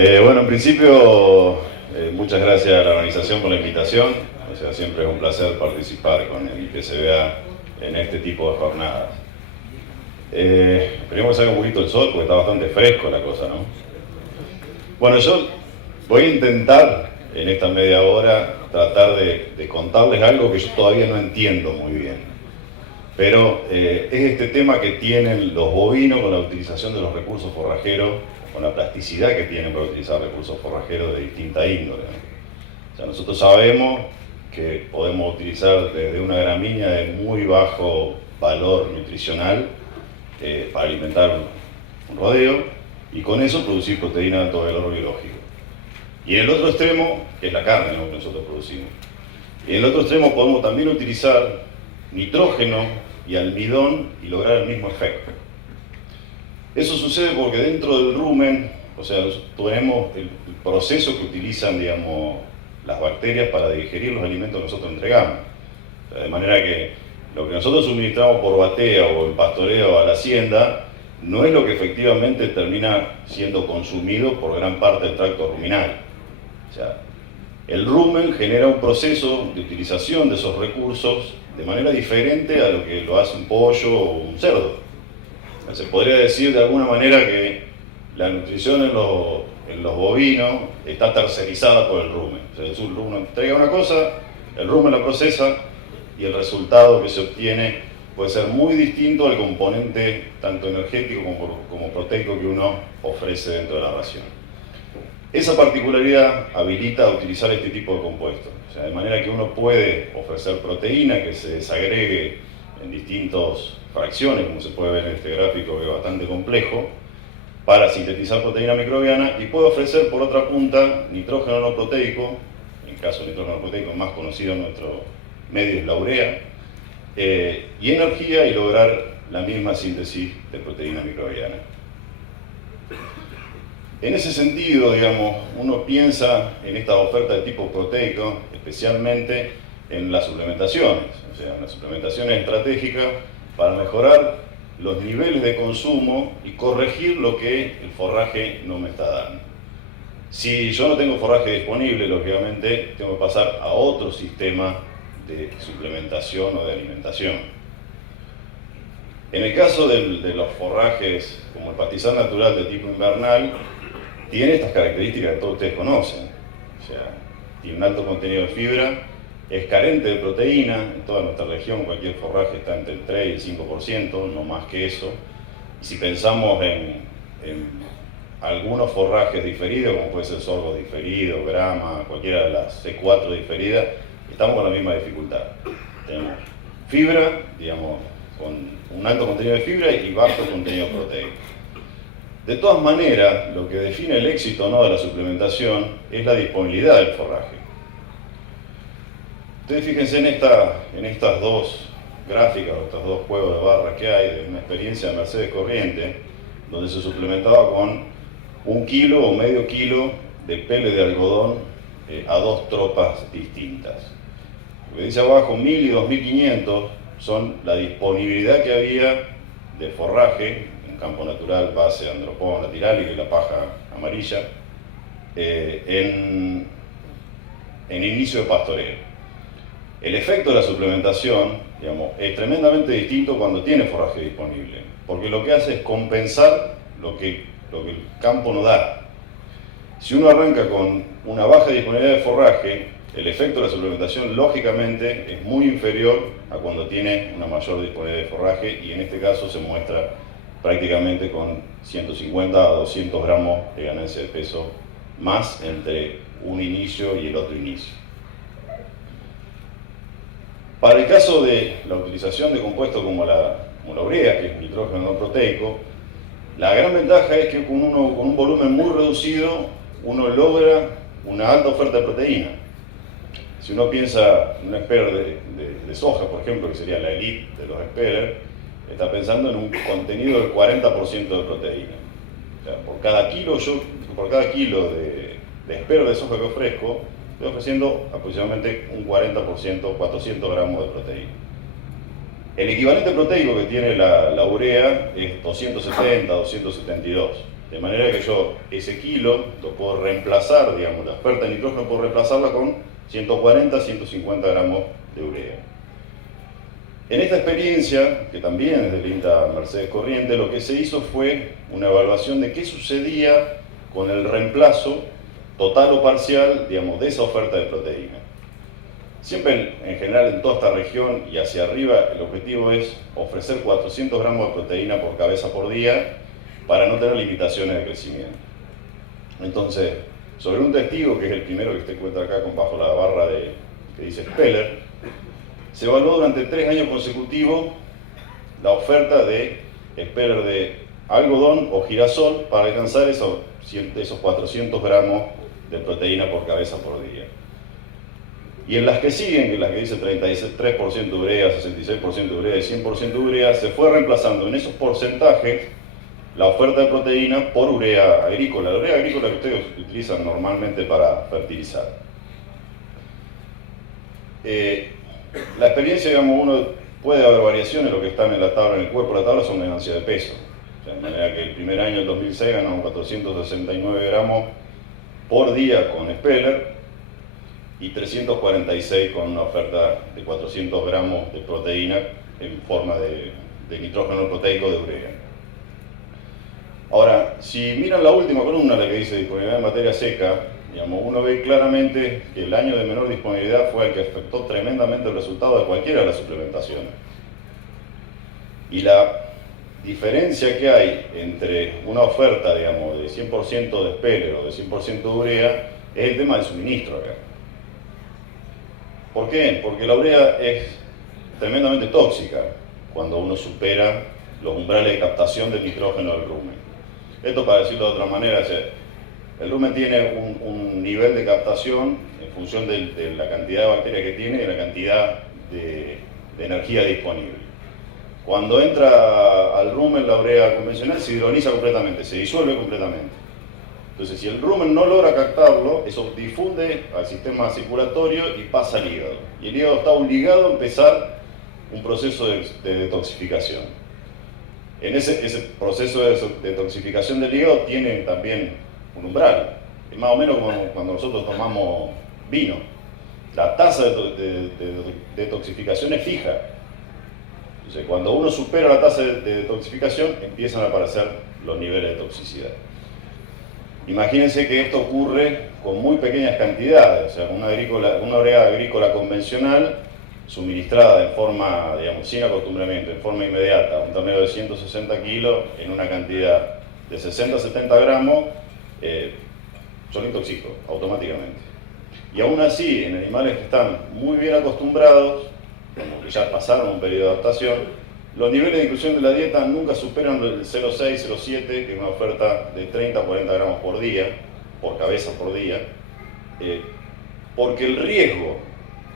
Bueno, en principio, muchas gracias a la organización por la invitación. O sea, siempre es un placer participar con el IPCBA en este tipo de jornadas. Esperemos que salga un poquito el sol porque está bastante fresco la cosa, ¿no? Bueno, yo voy a intentar en esta media hora tratar de contarles algo que yo todavía no entiendo muy bien. Pero es este tema que tienen los bovinos con la utilización de los recursos forrajeros, con la plasticidad que tienen para utilizar recursos forrajeros de distinta índole, ¿no? O sea, nosotros sabemos que podemos utilizar desde una gramínea de muy bajo valor nutricional para alimentar un rodeo y con eso producir proteína de alto valor biológico. Y en el otro extremo, que es la carne, ¿no?, que nosotros producimos. Y en el otro extremo podemos también utilizar nitrógeno y almidón y lograr el mismo efecto. Eso sucede porque dentro del rumen, o sea, tenemos el proceso que utilizan, digamos, las bacterias para digerir los alimentos que nosotros entregamos. O sea, de manera que lo que nosotros suministramos por batea o en pastoreo a la hacienda no es lo que efectivamente termina siendo consumido por gran parte del tracto ruminal. O sea, el rumen genera un proceso de utilización de esos recursos de manera diferente a lo que lo hace un pollo o un cerdo. Se podría decir de alguna manera que la nutrición en los bovinos está tercerizada por el rumen. O sea, el rumen entrega una cosa, el rumen la procesa y el resultado que se obtiene puede ser muy distinto al componente tanto energético como proteico que uno ofrece dentro de la ración. Esa particularidad habilita a utilizar este tipo de compuestos. O sea, de manera que uno puede ofrecer proteína que se desagregue en distintas fracciones, como se puede ver en este gráfico que es bastante complejo, para sintetizar proteína microbiana, y puede ofrecer por otra punta nitrógeno no proteico, en el caso del nitrógeno no proteico más conocido en nuestro medio es la urea, y energía y lograr la misma síntesis de proteína microbiana. En ese sentido, digamos, uno piensa en esta oferta de tipo proteico, especialmente en las suplementaciones, o sea, en las suplementaciones estratégicas para mejorar los niveles de consumo y corregir lo que el forraje no me está dando. Si yo no tengo forraje disponible, lógicamente tengo que pasar a otro sistema de suplementación o de alimentación. En el caso de los forrajes como el pastizal natural de tipo invernal, tiene estas características que todos ustedes conocen. O sea, tiene un alto contenido de fibra, es carente de proteína. En toda nuestra región cualquier forraje está entre el 3 y el 5%, no más que eso. Y si pensamos en algunos forrajes diferidos, como puede ser sorgo diferido, grama, cualquiera de las C4 diferidas, estamos con la misma dificultad. Tenemos fibra, digamos, con un alto contenido de fibra y bajo contenido proteico. De todas maneras, lo que define el éxito o no de la suplementación es la disponibilidad del forraje. Ustedes fíjense en estas dos gráficas, estos dos juegos de barras que hay, de una experiencia de Mercedes Corriente, donde se suplementaba con 1 kilo o medio kilo de pele de algodón a 2 tropas distintas. Lo que dice abajo, 1000 y 2500, son la disponibilidad que había de forraje en campo natural, base, andropón, lateral y la paja amarilla, en inicio de pastoreo. El efecto de la suplementación, digamos, es tremendamente distinto cuando tiene forraje disponible, porque lo que hace es compensar lo que el campo no da. Si uno arranca con una baja disponibilidad de forraje, el efecto de la suplementación lógicamente es muy inferior a cuando tiene una mayor disponibilidad de forraje, y en este caso se muestra prácticamente con 150 a 200 gramos de ganancia de peso más entre un inicio y el otro inicio. Para el caso de la utilización de compuestos como la urea, que es nitrógeno no proteico, la gran ventaja es que con un volumen muy reducido uno logra una alta oferta de proteína. Si uno piensa en un speller de soja, por ejemplo, que sería la elite de los spellers, está pensando en un contenido del 40% de proteína. O sea, por cada kilo de speller de soja que ofrezco, estoy ofreciendo aproximadamente un 40%, 400 gramos de proteína. El equivalente proteico que tiene la urea es 270, 272. De manera que yo ese kilo lo puedo reemplazar, digamos, la oferta de nitrógeno puedo reemplazarla con 140, 150 gramos de urea. En esta experiencia, que también es del INTA Mercedes Corrientes, lo que se hizo fue una evaluación de qué sucedía con el reemplazo total o parcial, digamos, de esa oferta de proteína. Siempre, en general, en toda esta región y hacia arriba, el objetivo es ofrecer 400 gramos de proteína por cabeza por día para no tener limitaciones de crecimiento. Entonces, sobre un testigo, que es el primero que usted encuentra acá bajo la barra que dice Speller, se evaluó durante 3 años consecutivos la oferta de Speller de algodón o girasol para alcanzar esos 400 gramos de proteína por cabeza por día. Y en las que siguen, que las que dice 33% de urea, 66% de urea y 100% de urea, se fue reemplazando en esos porcentajes la oferta de proteína por urea agrícola. La urea agrícola que ustedes utilizan normalmente para fertilizar. La experiencia, digamos, uno puede haber variaciones, lo que están en la tabla, en el cuerpo de la tabla son ganancias de peso. O sea, de manera que el primer año, el 2006, ganamos 469 gramos por día con Speller y 346 con una oferta de 400 gramos de proteína en forma de nitrógeno proteico de urea. Ahora, si miran la última columna, la que dice disponibilidad de materia seca, digamos, uno ve claramente que el año de menor disponibilidad fue el que afectó tremendamente el resultado de cualquiera de las suplementaciones. Y la diferencia que hay entre una oferta, digamos, de 100% de Speller o de 100% de urea es el tema del suministro acá. ¿Por qué? Porque la urea es tremendamente tóxica cuando uno supera los umbrales de captación del nitrógeno del rumen. Esto, para decirlo de otra manera, el rumen tiene un nivel de captación en función de la cantidad de bacterias que tiene y la cantidad de energía disponible. Cuando entra al rumen la urea convencional se hidroliza completamente, se disuelve completamente. Entonces, si el rumen no logra captarlo, eso difunde al sistema circulatorio y pasa al hígado. Y el hígado está obligado a empezar un proceso de detoxificación. En ese proceso de detoxificación del hígado tiene también un umbral. Es más o menos como cuando nosotros tomamos vino. La tasa de detoxificación es fija. Entonces, cuando uno supera la tasa de detoxificación, empiezan a aparecer los niveles de toxicidad. Imagínense que esto ocurre con muy pequeñas cantidades, o sea, una urea agrícola convencional suministrada en forma, digamos, sin acostumbramiento, en forma inmediata, un tamaño de 160 kilos en una cantidad de 60 a 70 gramos, son intoxicos automáticamente. Y aún así, en animales que están muy bien acostumbrados, como que ya pasaron un periodo de adaptación, los niveles de inclusión de la dieta nunca superan el 0,6, 0,7, que es una oferta de 30 a 40 gramos por día, por cabeza por día, porque el riesgo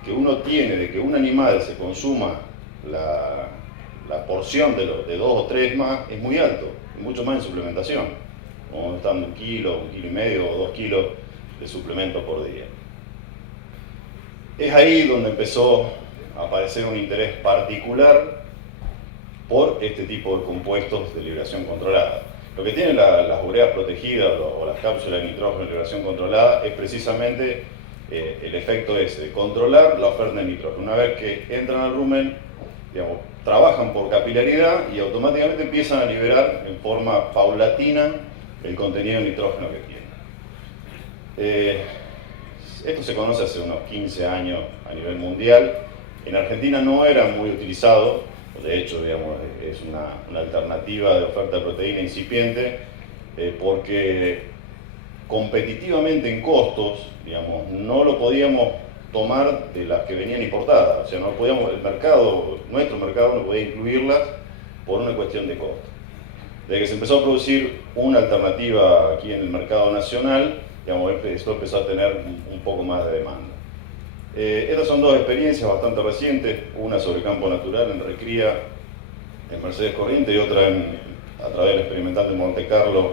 que uno tiene de que un animal se consuma la porción de 2 o 3 más es muy alto, y mucho más en suplementación, como están 1 kilo, 1,5 kilos o 2 kilos de suplemento por día. Es ahí donde empezó a aparecer un interés particular por este tipo de compuestos de liberación controlada. Lo que tienen las ureas protegidas o las cápsulas de nitrógeno de liberación controlada es precisamente el efecto ese, de controlar la oferta de nitrógeno. Una vez que entran al rumen, digamos, trabajan por capilaridad y automáticamente empiezan a liberar en forma paulatina el contenido de nitrógeno que tienen. Esto se conoce hace unos 15 años a nivel mundial. En Argentina no era muy utilizado. De hecho, digamos, es una alternativa de oferta de proteína incipiente, porque competitivamente en costos, digamos, no lo podíamos tomar de las que venían importadas. O sea, no podíamos, nuestro mercado no podía incluirlas por una cuestión de costo. Desde que se empezó a producir una alternativa aquí en el mercado nacional, digamos, esto empezó a tener un poco más de demanda. Estas son 2 experiencias bastante recientes, una sobre campo natural en recría en Mercedes Corrientes y otra a través del experimental de Monte Carlo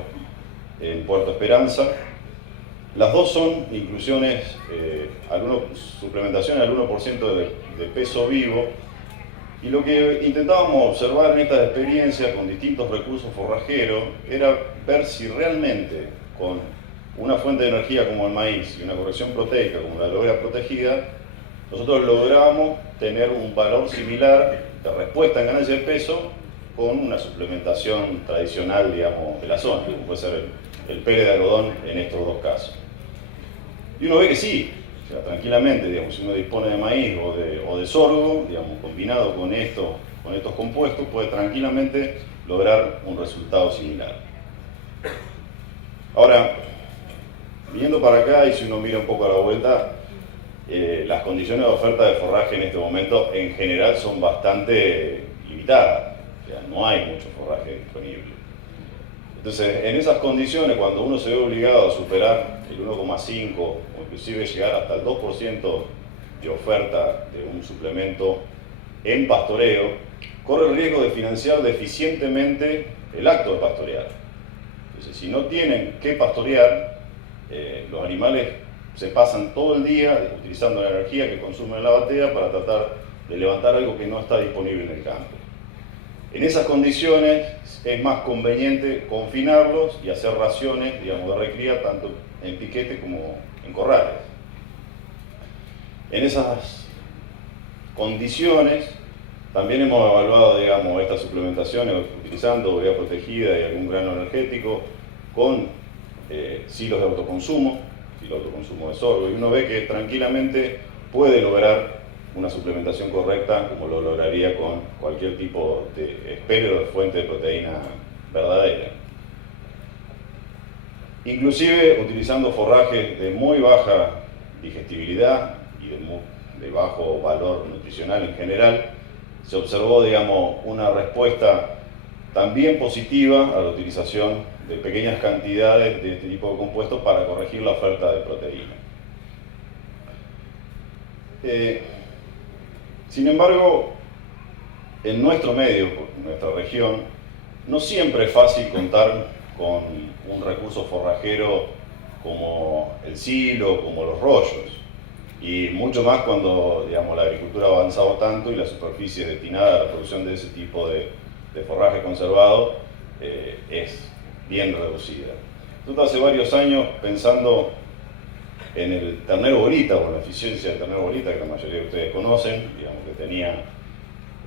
en Puerto Esperanza. Las 2 son inclusiones, suplementaciones al 1% de peso vivo, Y lo que intentábamos observar en estas experiencias con distintos recursos forrajeros era ver si realmente con una fuente de energía como el maíz y una corrección proteica como la aloe vera protegida, nosotros lográbamos tener un valor similar de respuesta en ganancia de peso con una suplementación tradicional, digamos, de la zona, como puede ser el pele de algodón en estos dos casos. Y uno ve que sí, o sea, tranquilamente, digamos, si uno dispone de maíz o de sorgo, digamos, combinado con estos compuestos, puede tranquilamente lograr un resultado similar. Ahora, viendo para acá, y si uno mira un poco a la vuelta, las condiciones de oferta de forraje en este momento en general son bastante limitadas, o sea, no hay mucho forraje disponible. Entonces, en esas condiciones, cuando uno se ve obligado a superar el 1,5 o inclusive llegar hasta el 2% de oferta de un suplemento en pastoreo, corre el riesgo de financiar deficientemente el acto de pastorear. Entonces, si no tienen que pastorear, los animales se pasan todo el día utilizando la energía que consumen en la batea para tratar de levantar algo que no está disponible en el campo. En esas condiciones es más conveniente confinarlos y hacer raciones, digamos, de recría tanto en piquete como en corrales. En esas condiciones también hemos evaluado, digamos, estas suplementaciones utilizando bebida protegida y algún grano energético con silos de autoconsumo de sorgo, y uno ve que tranquilamente puede lograr una suplementación correcta como lo lograría con cualquier tipo de espelio de fuente de proteína verdadera. Inclusive utilizando forrajes de muy baja digestibilidad y de bajo valor nutricional en general, se observó, digamos, una respuesta también positiva a la utilización de pequeñas cantidades de este tipo de compuestos para corregir la oferta de proteína. Sin embargo, en nuestro medio, en nuestra región, no siempre es fácil contar con un recurso forrajero como el silo, como los rollos, y mucho más cuando, digamos, la agricultura ha avanzado tanto y la superficie destinada a la producción de ese tipo de forraje conservado es bien reducida. Entonces, hace varios años, pensando en el ternero bolita, o en la eficiencia del ternero bolita, que la mayoría de ustedes conocen, digamos que tenía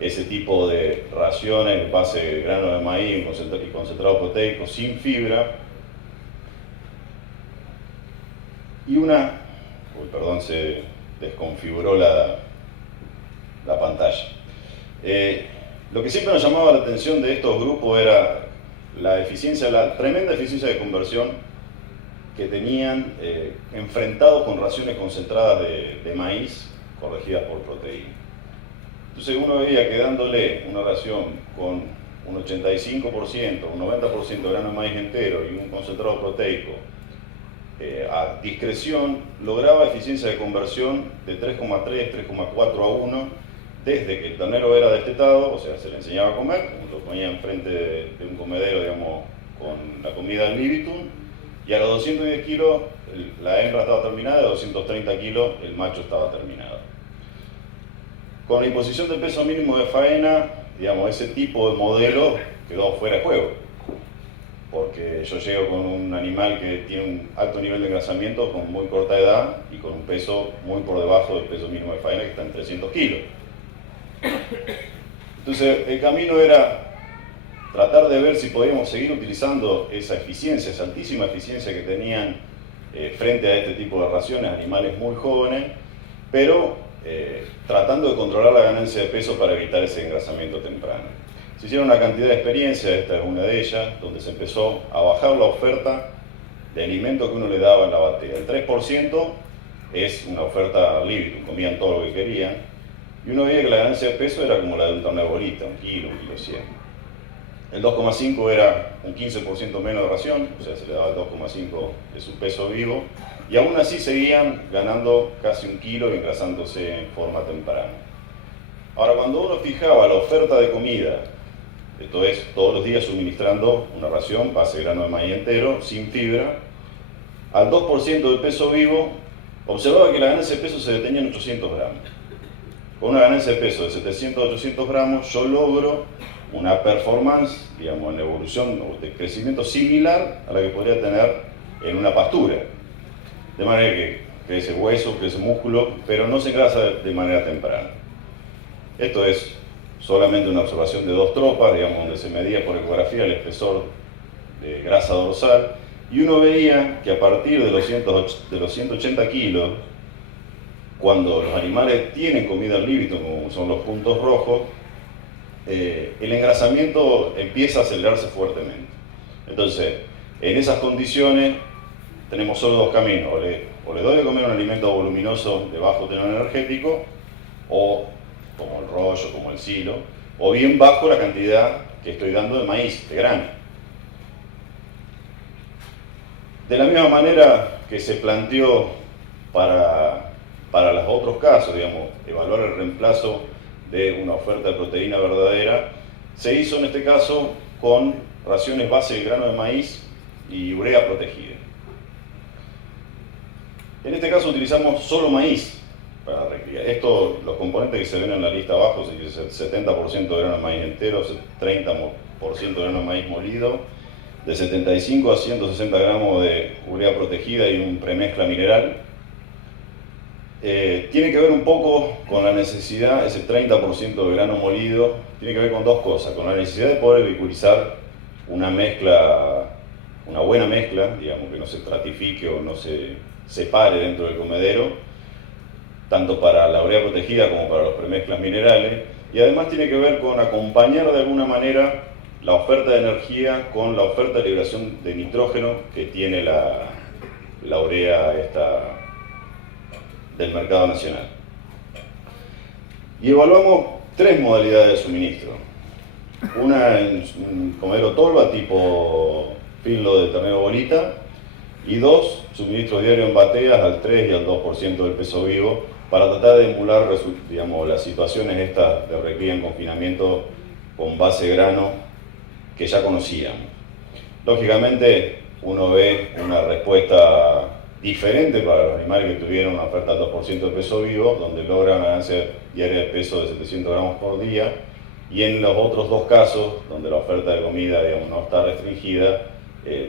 ese tipo de raciones en base de grano de maíz y concentrado proteico sin fibra, y perdón, se desconfiguró la pantalla. Lo que siempre nos llamaba la atención de estos grupos era la tremenda eficiencia de conversión que tenían enfrentados con raciones concentradas de maíz corregidas por proteína. Entonces uno veía que dándole una ración con un 85%, un 90% de grano de maíz entero y un concentrado proteico a discreción, lograba eficiencia de conversión de 3,3, 3,4 a 1 desde que el ternero era destetado, o sea, se le enseñaba a comer, lo ponía enfrente de un comedero, digamos, con la comida al libitum, y a los 210 kilos la hembra estaba terminada, y a 230 kilos el macho estaba terminado. Con la imposición del peso mínimo de faena, digamos, ese tipo de modelo quedó fuera de juego, porque yo llego con un animal que tiene un alto nivel de engrasamiento con muy corta edad y con un peso muy por debajo del peso mínimo de faena, que está en 300 kilos. Entonces el camino era tratar de ver si podíamos seguir utilizando esa eficiencia, esa altísima eficiencia que tenían frente a este tipo de raciones, animales muy jóvenes, pero tratando de controlar la ganancia de peso para evitar ese engrasamiento temprano. Se hicieron una cantidad de experiencias, esta es una de ellas, donde se empezó a bajar la oferta de alimento que uno le daba en la batea. El 3% es una oferta libre, comían todo lo que querían, y uno veía que la ganancia de peso era como la de un ternero bolita, 1 kilo, 1,1 kg. El 2,5 era un 15% menos de ración, o sea, se le daba el 2,5 de su peso vivo, y aún así seguían ganando casi 1 kilo y engrasándose en forma temprana. Ahora, cuando uno fijaba la oferta de comida, esto es, todos los días suministrando una ración base de grano de maíz entero, sin fibra, al 2% del peso vivo, observaba que la ganancia de peso se detenía en 800 gramos, con una ganancia de peso de 700 a 800 gramos, yo logro una performance, digamos, en evolución o de crecimiento similar a la que podría tener en una pastura. De manera que crece hueso, crece músculo, pero no se engrasa de manera temprana. Esto es solamente una observación de 2 tropas, digamos, donde se medía por ecografía el espesor de grasa dorsal, y uno veía que a partir de los 180 kilos, cuando los animales tienen comida al líbito, como son los puntos rojos, el engrasamiento empieza a acelerarse fuertemente. Entonces, en esas condiciones tenemos solo 2 caminos: o le doy de comer un alimento voluminoso de bajo tenor energético, o como el rollo, como el silo, o bien bajo la cantidad que estoy dando de maíz, de grano. De la misma manera que se planteó para los otros casos, digamos, evaluar el reemplazo de una oferta de proteína verdadera, se hizo en este caso con raciones base de grano de maíz y urea protegida. En este caso utilizamos solo maíz para recriar. Esto, los componentes que se ven en la lista abajo, es el 70% de grano de maíz entero, 30% de grano de maíz molido, de 75 a 160 gramos de urea protegida y un premezcla mineral. Tiene que ver un poco con la necesidad, ese 30% de grano molido, tiene que ver con 2 cosas: con la necesidad de poder vehiculizar una mezcla, una buena mezcla, digamos, que no se estratifique o no se separe dentro del comedero, tanto para la urea protegida como para los premezclas minerales, y además tiene que ver con acompañar de alguna manera la oferta de energía con la oferta de liberación de nitrógeno que tiene la urea esta del mercado nacional. Y evaluamos 3 modalidades de suministro. Una en un comedero tolva tipo filo de ternero bolita, y 2 suministros diarios en bateas al 3 y al 2% del peso vivo, para tratar de emular, digamos, las situaciones estas de recría en confinamiento con base grano que ya conocíamos. Lógicamente uno ve una respuesta diferente para los animales que tuvieron una oferta al 2% de peso vivo, donde logran una ganancia diaria de peso de 700 gramos por día, y en los otros 2 casos, donde la oferta de comida, digamos, no está restringida,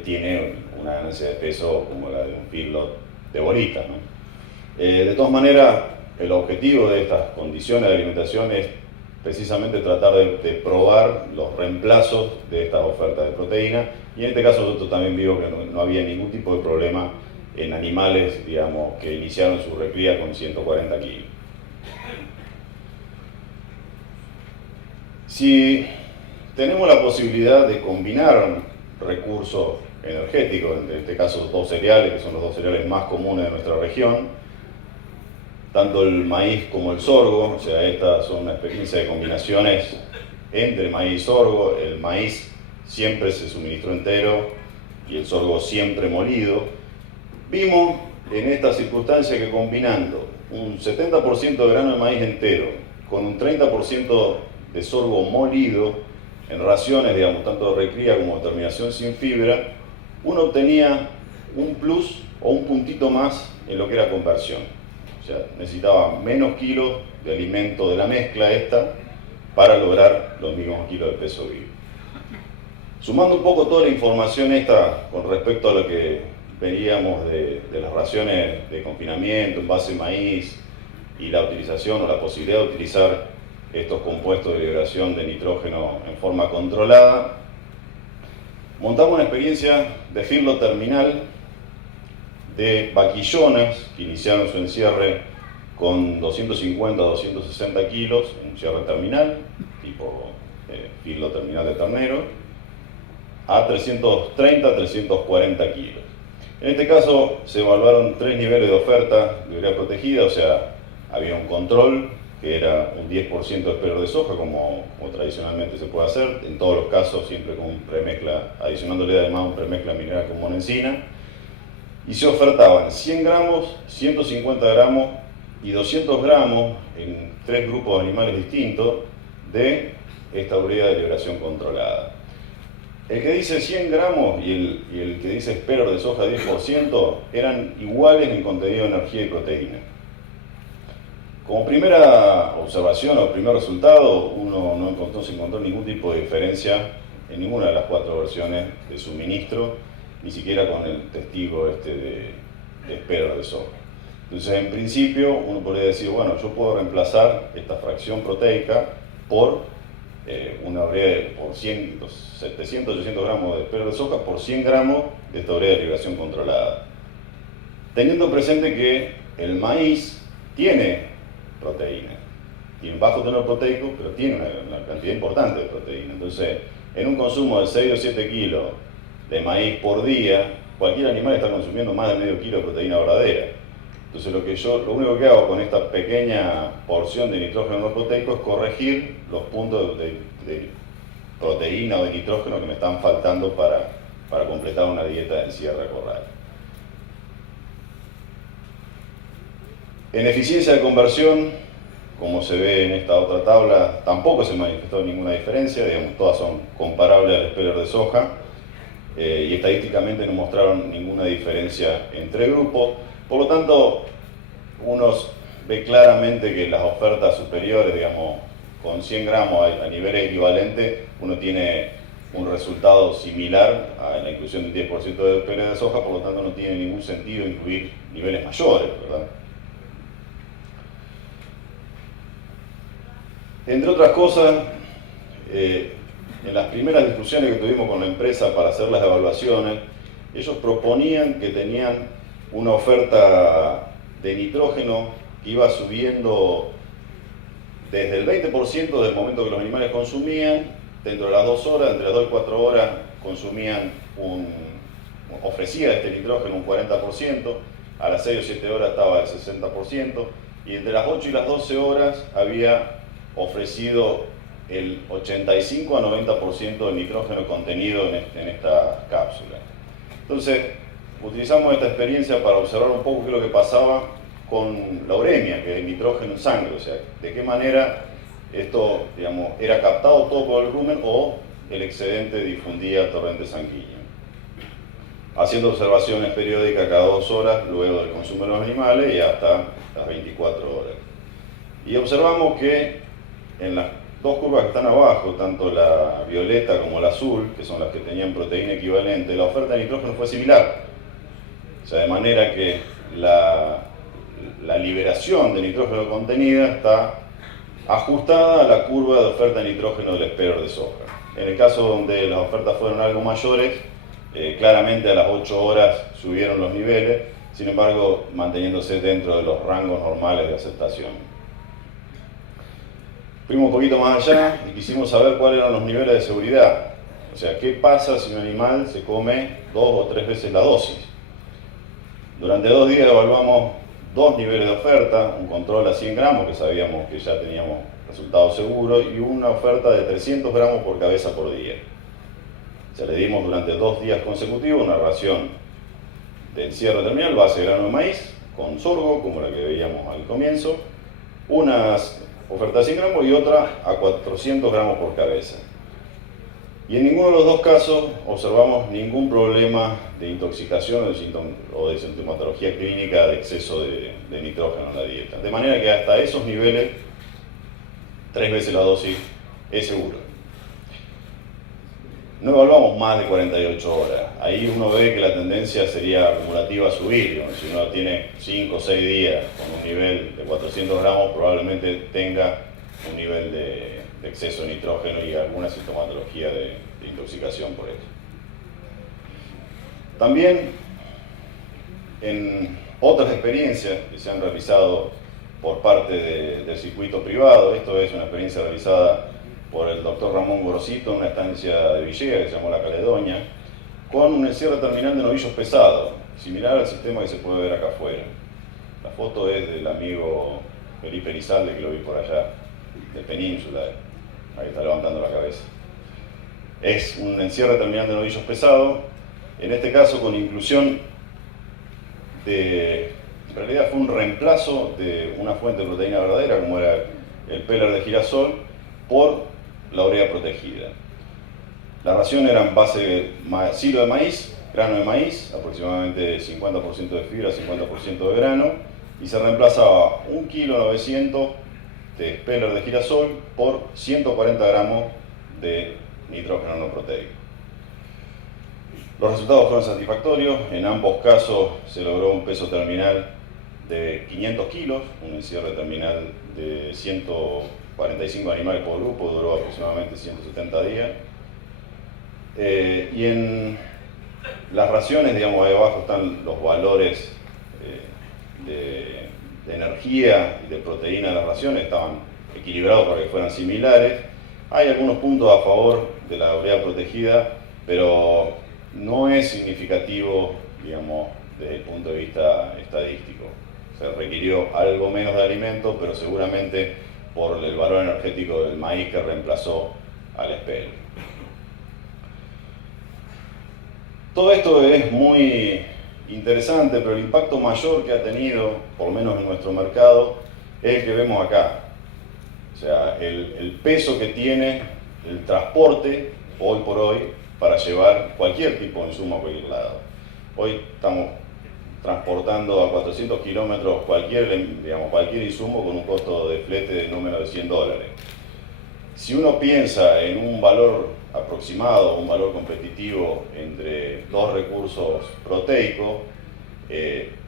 tiene una ganancia de peso como la de un feedlot de bolita, ¿no? De todas maneras, el objetivo de estas condiciones de alimentación es precisamente tratar de probar los reemplazos de estas ofertas de proteína, y en este caso nosotros también vimos que no había ningún tipo de problema en animales, digamos, que iniciaron su recría con 140 kilos. Si tenemos la posibilidad de combinar recursos energéticos, en este caso 2 cereales, que son los 2 cereales más comunes de nuestra región, tanto el maíz como el sorgo, o sea, estas son una experiencia de combinaciones entre maíz y sorgo. El maíz siempre se suministró entero y el sorgo siempre molido. Vimos en esta circunstancia que combinando un 70% de grano de maíz entero con un 30% de sorgo molido en raciones, digamos, tanto de recría como de terminación sin fibra, uno obtenía un plus o un puntito más en lo que era conversión. O sea, necesitaba menos kilos de alimento de la mezcla esta para lograr los mismos kilos de peso vivo. Sumando un poco toda la información esta con respecto a lo que veíamos de las raciones de confinamiento en base maíz y la utilización o la posibilidad de utilizar estos compuestos de liberación de nitrógeno en forma controlada, montamos una experiencia de feedlot terminal de vaquillonas que iniciaron su encierre con 250 a 260 kilos, un cierre terminal, tipo feedlot terminal de ternero, a 330 a 340 kilos. En este caso se evaluaron 3 niveles de oferta de urea protegida, o sea, había un control que era un 10% de espero de soja, como tradicionalmente se puede hacer, en todos los casos siempre con un premezcla, adicionándole además un premezcla mineral con monencina, y se ofertaban 100 gramos, 150 gramos y 200 gramos en 3 grupos de animales distintos de esta urea de liberación controlada. El que dice 100 gramos y el que dice espero de soja 10% eran iguales en contenido de energía y proteína. Como primera observación o primer resultado, uno no se encontró ningún tipo de diferencia en ninguna de las 4 versiones de suministro, ni siquiera con el testigo de Speller de soja. Entonces, en principio, uno podría decir, bueno, yo puedo reemplazar esta fracción proteica por una urea por 700, 800 gramos de Speller de soja por 100 gramos de esta urea de derivación controlada. Teniendo presente que el maíz tiene proteína, tiene un bajo tenor proteico, pero tiene una cantidad importante de proteína. Entonces, en un consumo de 6 o 7 kilos de maíz por día, cualquier animal está consumiendo más de medio kilo de proteína verdadera. Entonces, lo único que hago con esta pequeña porción de nitrógeno no proteico es corregir los puntos de proteína o de nitrógeno que me están faltando para completar una dieta de encierro corral. En eficiencia de conversión, como se ve en esta otra tabla, tampoco se manifestó ninguna diferencia, digamos, todas son comparables al Speller de soja, y estadísticamente no mostraron ninguna diferencia entre grupos. Por lo tanto, uno ve claramente que las ofertas superiores, digamos, con 100 gramos a niveles equivalentes, uno tiene un resultado similar a la inclusión del 10% de Speller de soja, por lo tanto no tiene ningún sentido incluir niveles mayores, ¿verdad? Entre otras cosas, en las primeras discusiones que tuvimos con la empresa para hacer las evaluaciones, ellos proponían que tenían una oferta de nitrógeno que iba subiendo desde el 20% del momento que los animales consumían, dentro de las 2 horas, entre las 2 y 4 horas, ofrecía este nitrógeno un 40%, a las 6 o 7 horas estaba el 60%, y entre las 8 y las 12 horas había ofrecido el 85 a 90% de nitrógeno contenido en esta cápsula. Entonces, utilizamos esta experiencia para observar un poco qué es lo que pasaba con la uremia, que es el nitrógeno en sangre, o sea, de qué manera esto, digamos, era captado todo por el rumen o el excedente difundía al torrente sanguíneo. Haciendo observaciones periódicas cada 2 horas luego del consumo de los animales y hasta las 24 horas. Y observamos que en las 2 curvas que están abajo, tanto la violeta como la azul, que son las que tenían proteína equivalente, la oferta de nitrógeno fue similar. O sea, de manera que la liberación de nitrógeno contenida está ajustada a la curva de oferta de nitrógeno del Speller de soja. En el caso donde las ofertas fueron algo mayores, claramente a las 8 horas subieron los niveles, sin embargo, manteniéndose dentro de los rangos normales de aceptación. Fuimos un poquito más allá y quisimos saber cuáles eran los niveles de seguridad. O sea, ¿qué pasa si un animal se come 2 o 3 veces la dosis? Durante 2 días evaluamos 2 niveles de oferta, un control a 100 gramos, que sabíamos que ya teníamos resultados seguros, y una oferta de 300 gramos por cabeza por día. O sea, le dimos durante 2 días consecutivos una ración de encierro terminal, base de grano de maíz, con sorgo, como la que veíamos al comienzo, unas oferta de 100 gramos y otra a 400 gramos por cabeza. Y en ninguno de los 2 casos observamos ningún problema de intoxicación o de sintomatología clínica de exceso de nitrógeno en la dieta. De manera que hasta esos niveles, 3 veces la dosis es seguro. No evaluamos más de 48 horas. Ahí uno ve que la tendencia sería acumulativa a subir. Si uno tiene 5 o 6 días con un nivel de 400 gramos, probablemente tenga un nivel de exceso de nitrógeno y alguna sintomatología de intoxicación por eso. También en otras experiencias que se han realizado por parte del circuito privado, esto es una experiencia realizada por el doctor Ramón Gorosito en una estancia de Villegas que se llamó La Caledonia, con un encierro terminal de novillos pesados, similar al sistema que se puede ver acá afuera. La foto es del amigo Felipe Elizalde, que lo vi por allá, de Península, ahí está levantando la cabeza. Es un encierro terminal de novillos pesados, en este caso con inclusión en realidad fue un reemplazo de una fuente de proteína verdadera, como era el péler de girasol, por la urea protegida. La ración era en base de silo de maíz, grano de maíz, aproximadamente 50% de fibra, 50% de grano, y se reemplazaba 1,9 kg de speller de girasol por 140 gramos de nitrógeno no proteico. Los resultados fueron satisfactorios, en ambos casos se logró un peso terminal de 500 kilos, un encierre terminal de 145 animales por grupo, duró aproximadamente 170 días. Y en las raciones, digamos, ahí abajo están los valores de energía y de proteína de las raciones, estaban equilibrados para que fueran similares. Hay algunos puntos a favor de la urea protegida, pero no es significativo, digamos, desde el punto de vista estadístico. Se requirió algo menos de alimento, pero seguramente por el valor energético del maíz que reemplazó al speller. Todo esto es muy interesante, pero el impacto mayor que ha tenido, por lo menos en nuestro mercado, es el que vemos acá. O sea, el peso que tiene el transporte hoy por hoy para llevar cualquier tipo de insumo a cualquier lado. Hoy estamos transportando a 400 kilómetros cualquier insumo con un costo de flete de no menos de $100. Si uno piensa en un valor aproximado, un valor competitivo entre dos recursos proteicos,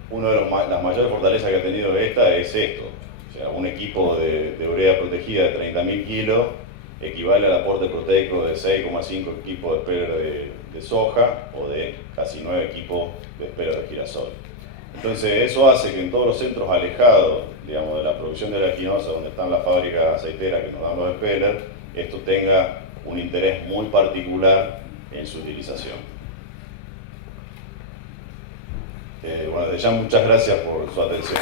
una de las mayores fortalezas que ha tenido esta es esto. O sea, un equipo de urea protegida de 30.000 kilos equivale al aporte proteico de 6,5 equipos de speller de soja o de casi 9 equipos de speller de girasol. Entonces eso hace que en todos los centros alejados, digamos, de la producción de oleaginosa, donde están las fábricas aceiteras que nos dan los spellers, esto tenga un interés muy particular en su utilización. Bueno, desde ya muchas gracias por su atención.